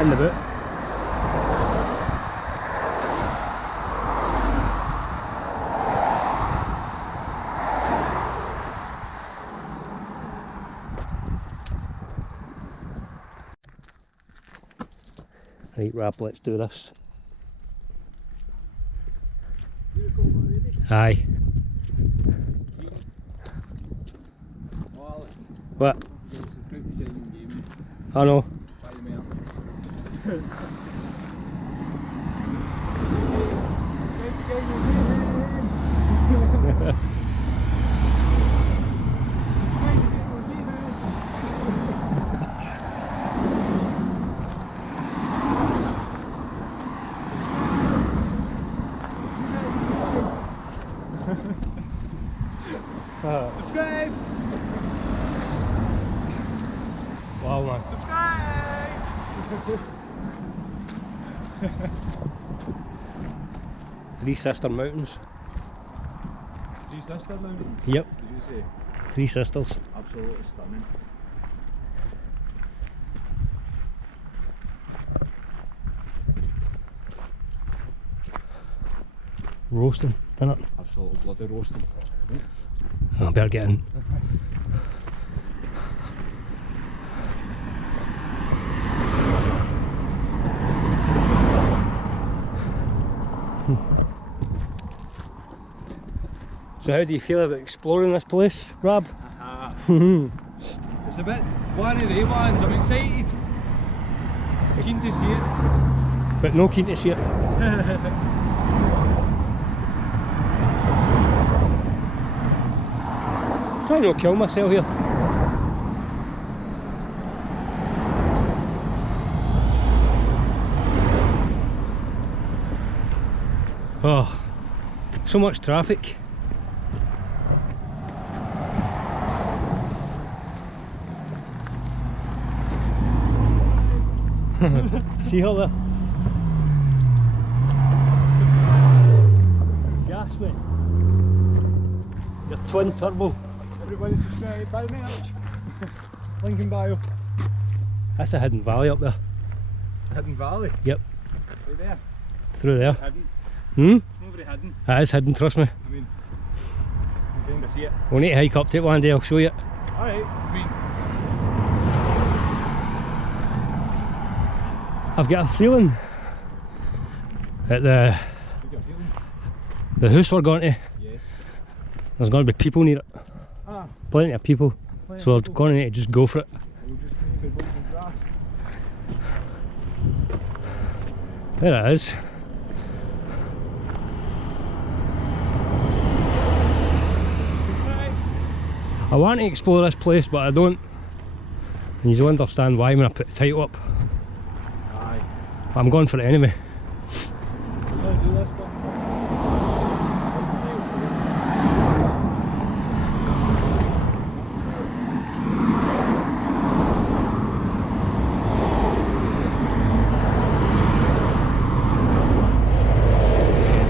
in the boot. Right, Rab, let's do this. Aye. What? I know. Subscribe! Wow, man. Subscribe! Three Sister Mountains. Three Sister Mountains? Yep. Did you say? Three Sisters. Absolutely stunning. Roasting, innit? Absolutely bloody roasting. I better get in. So how do you feel about exploring this place, Rab? It's a bit one of the ones, I'm excited. Keen to see it. But no keen to see it. Trying to kill myself here. Oh, so much traffic. See her there? Gas, mate. Your twin turbo. Everybody subscribe, buy merch. Link in bio. That's a hidden valley up there. Hidden Valley? Yep. Right there. Through there. Hidden. Hmm? It's not very hidden. It is hidden, trust me. I mean, you can kind of see it. We'll need to hike up to it one day, I'll show you. Alright, I mean, I've got a feeling that the you got a feeling? house we're going to, Yes. there's going to be people near it. Ah, Plenty of people. plenty So of we're people. going to need to just go for it. We'll just need to go to grass. There it is. Subscribe! I want to explore this place, but I don't. And you'll understand why when I put the title up. Aye. I'm going for it anyway. We're going to do this one.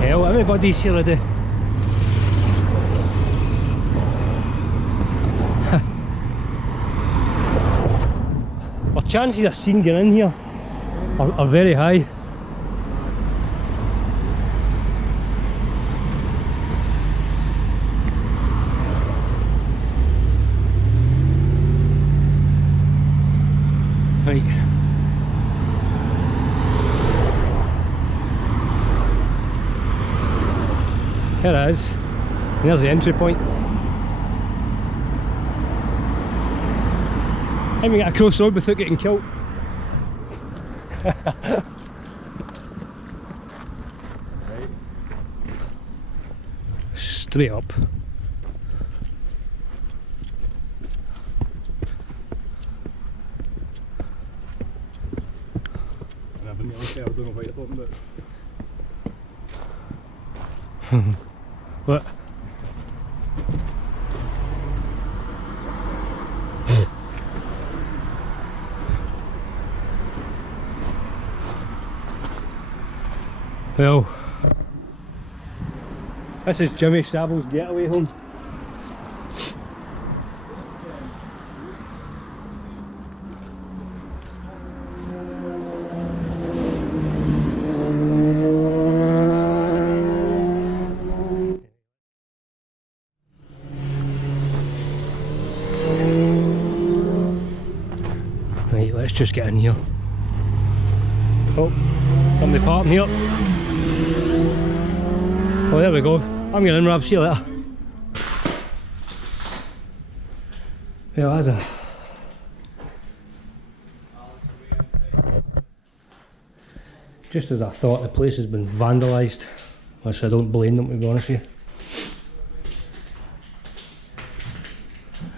Hell, everybody's here today. Our chances of seeing getting in here are very high. Right. There it is. And there's the entry point. How do we get across the road without getting killed? Right. Straight up. And I've been able to say I don't know what you're talking about. What? Well, this is Jimmy Savile's getaway home. let's just get in here. Oh, somebody parking here. Oh, there we go. I'm getting in, Rob. See you later. Yeah, that's a... Just as I thought, the place has been vandalised, which I don't blame them, to be honest with you.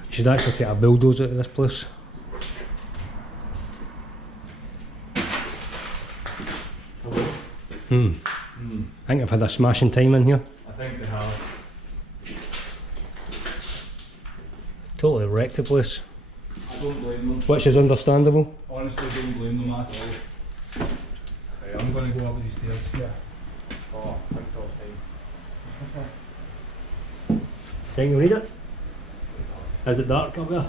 You should actually take a bulldozer to this place. I think I've had a smashing time in here. I think they have. Totally wrecked the place, I don't blame them. which is understandable. Honestly, don't blame them at all. Right, I'm going to go up these stairs. Yeah. Oh, I think that's time. Can you read it? Is it dark up there?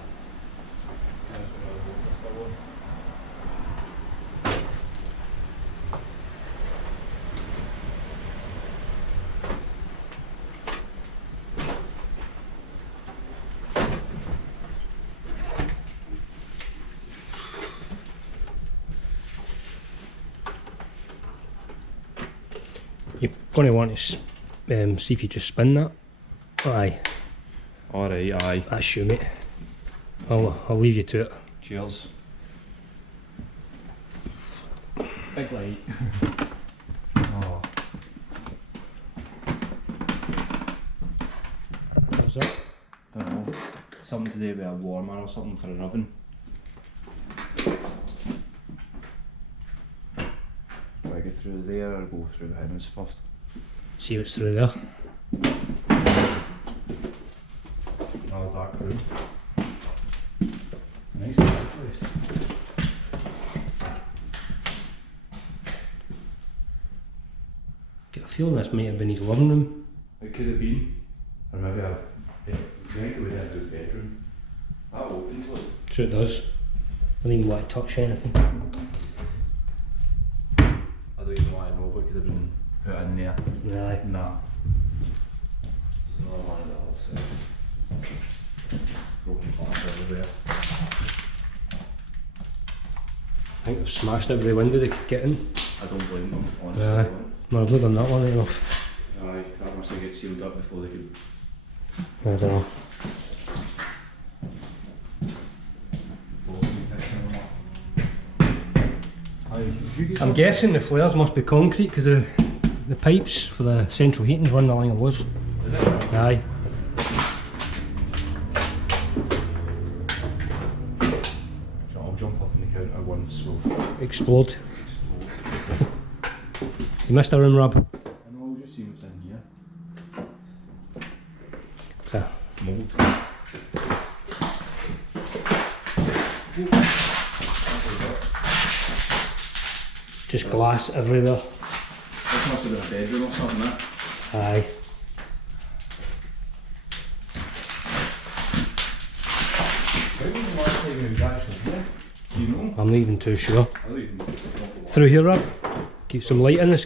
You're going to want to see if you just spin that. Aye. Alright, aye. That's you, mate. I'll leave you to it. Cheers. Big light. Oh. What's that? Don't know. Something to do with a warmer or something for an oven. Do I go through there or go through the Highlands first? See what's through there. Another dark room. Nice place. Get a feeling this might have been his living room. It could have been. Or maybe I think it would have been a bedroom. That opens like. Sure it does. I don't even want to touch anything. I don't even want to know what could have been put in there. Aye. Nah. It's another one of the house. Broken glass everywhere. I think they've smashed every window they could get in. I don't blame them, honestly. Aye. No, I've not done that one enough. Aye, that must have get sealed up before they could. I don't know. I'm guessing the flares must be concrete because the pipes for the central heating's run along the walls. Is it? Aye. So I'll jump up on the counter once, so Explode. explode. You missed a room, Rob. I know, I'll just see what's in here. It's a Mould. just glass everywhere. This must have been a bedroom or something, eh? Aye. How was the last time he was actually here? Do you know? I'm not even too sure. I don't even know. Through here, Rob. Keep some light in this.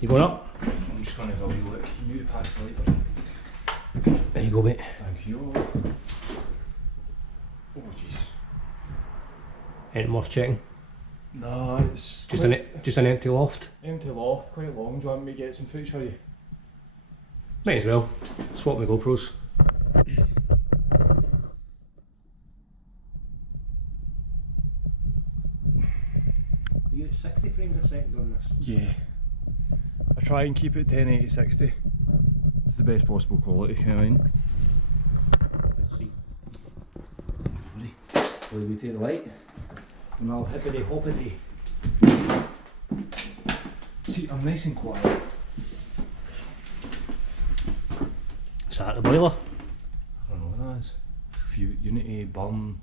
You going up? I'm just going to have a wee look. Can you pass the light? There you go, mate. Thank you. Oh, jeez. Anything worth checking? No, it's Just an empty loft. empty loft, quite long. Do you want me to get some footage for you? Might as well. Swap my GoPros. You use 60 frames a second on this? Yeah. I try and keep it 1080/60. It's the best possible quality, you know what I mean? Let's see. Will we take the light? And I'll hippity hoppity. See, I'm nice and quiet. Is that the boiler? I don't know what that is. Unity, burn.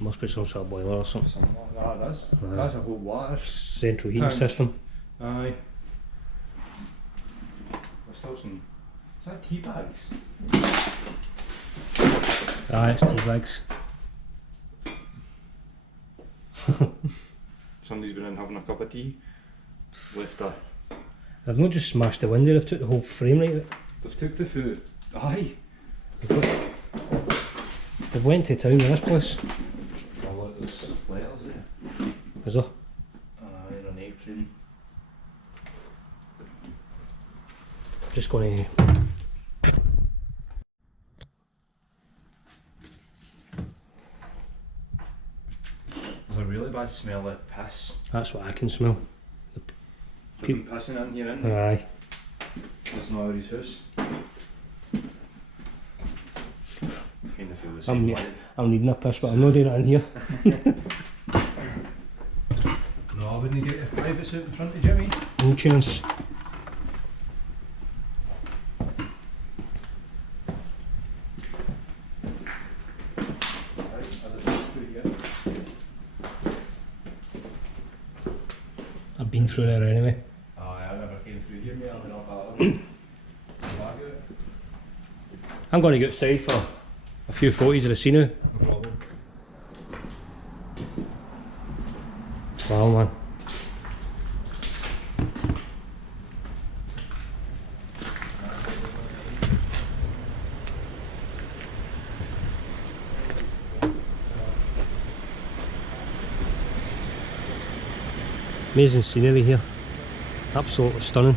Must be some sort of boiler or something. Something like that, that's. That's a whole water. Central heating Tank. system. Aye. still some. Is that tea bags? Ah, it's tea bags. Somebody's been in having a cup of tea. Left a. They've not just smashed the window, they've took the whole frame right out. They've took the food. Aye. They've went to town with this place. Oh look, there's letters there. Is there? In an egg train. Just going to... There's a really bad smell of piss. That's what I can smell. They've been pissing in here, isn't they? Aye. That's not his house. Kind of feel the I'm, same way. I'm needing a piss, but I'm not doing it in here. No, I wouldn't get a private suit in front of Jimmy. No chance. I've been through there anyway. Oh, I never came through here, mate. I went off that. I'm going to go outside for a few photos of the scene now. No problem. Wow, man. Amazing scenery here. Absolutely stunning.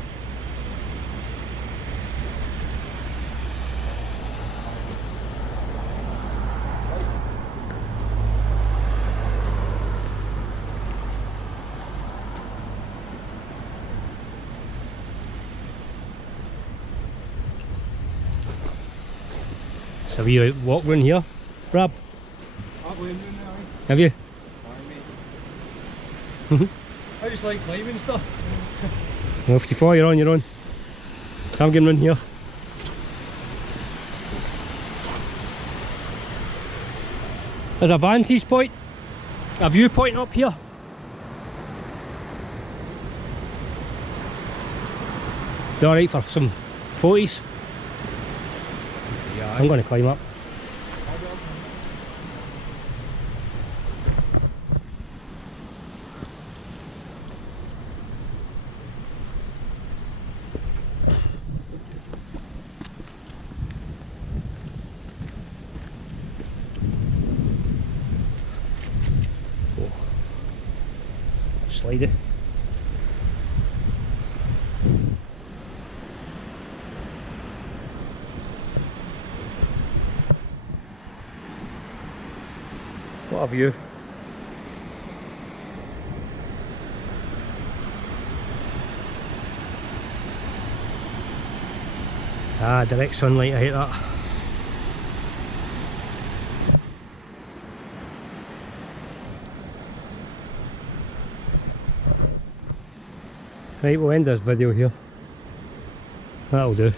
So have you walked around here, Brab? Have you? I just like climbing stuff. Well, if you fall, you're on your own. So I'm getting around here. There's a vantage point, a viewpoint up here. They're alright for some photos. Yeah, I'm going to climb up. Slide it. What a view. Ah, direct sunlight, I hate that. Right, we'll end this video here. That'll do.